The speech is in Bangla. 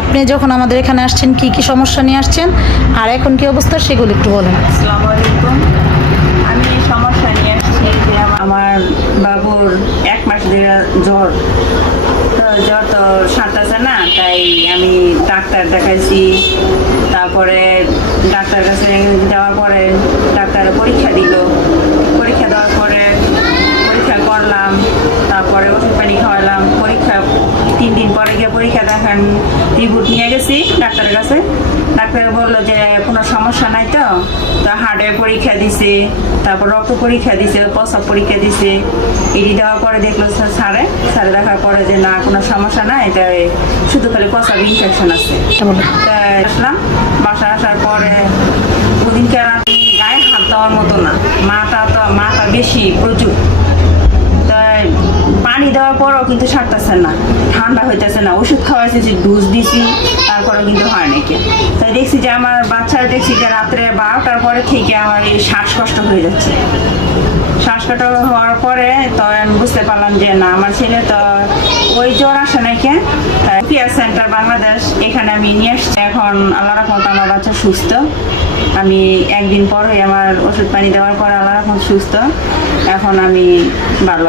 আপনি যখন আমাদের এখানে আসছেন, কি কি সমস্যা নিয়ে আসছেন? আর এখন কি অবস্থা, সেগুলো একটু বলেন। আসসালামু আলাইকুম। আমি সমস্যা নিয়ে আসছি আমার বাবুর এক মাস ধরে জ্বর। জ্বর তো সারতেছে না, তাই আমি ডাক্তার দেখাইছি। তারপরে ডাক্তার কাছে যাওয়ার পরে ডাক্তার পরীক্ষা দিল। পরীক্ষা দেওয়ার পরে পরীক্ষা করলাম, তারপরে ওষুধ পানি খাওয়ালাম। পরীক্ষা পরে গিয়ে পরীক্ষা দেখান। রিপোর্ট নিয়ে গেছি ডাক্তারের কাছে। ডাক্তার বলল যে কোনো সমস্যা নাই তো? তো হার্টের পরীক্ষা দিছে তারপর রক্ত পরীক্ষা দিছে প্রস্রাব পরীক্ষা দিছে। এটি দেওয়ার পরে দেখল স্যার স্যারে। দেখার পরে যে না কোনো সমস্যা নাই এটা শুধু খালি প্রস্রাব ইনফেকশন আছে। তা আসলাম। বাসা আসার পরে ওদিনকে গায়ে হাত দেওয়ার মতো না। মাটা তো মাটা বেশি প্রচুর। তাই পানি দেওয়ার পরও কিন্তু সারতেছে না, ঠান্ডা হইতেছে না, ওষুধ খাওয়াইছি যে ডোজ দিছি তারপরে কিন্তু হয় নাকি তাই দেখছি যে আমার বাচ্চারা দেখছি যে রাত্রে বারোটার পরে থেকে আমার এই শ্বাসকষ্ট হয়ে যাচ্ছে। শ্বাসকষ্ট হওয়ার পরে তো আমি বুঝতে পারলাম যে না, আমার ছেলে তো ওই জ্বর আসে নাকি তাই পিয়ার সেন্টার বাংলাদেশ, এখানে আমি নিয়ে এসছি এখন আল্লাহ রহমত আমার বাচ্চা সুস্থ। আমি একদিন পরে আমার ওষুধ পানি দেওয়ার পর আল্লাহ রহমত সুস্থ। এখন আমি ভালো